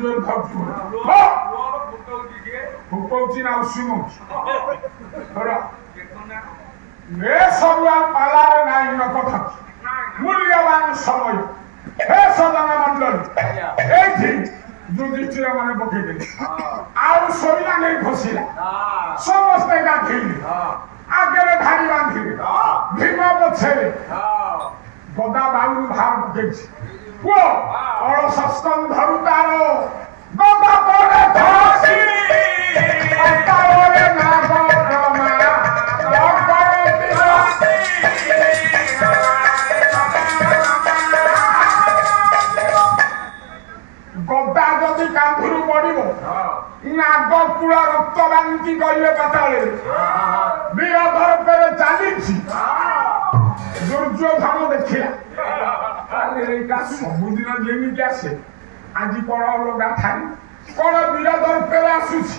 जोर खाऊ फुकौची ना उसिमौची मे सब पालारे नाई न कथा मूल्यवान समय हे सदन मंडल एठी युधिष्ठिर माने पकेइले आउ सोइला नहीं खसिला समस्त गाथिले आगे धारी बांधिले भीम पछे गदा बायु भार पकेइछि को अलस स्कंधरु तारो गदा पड़े धसी अतारे ना गरमा गदा जदि कांधुरु पड़िबो नागपुर रक्त बांकी गले पाताले वीरधर पेरे चालीछि दुर्योधन देखिला एटा सबुदिन जेमिति आसे आज कौन अलगा थाई कौन वीरधर पेरे आसुछि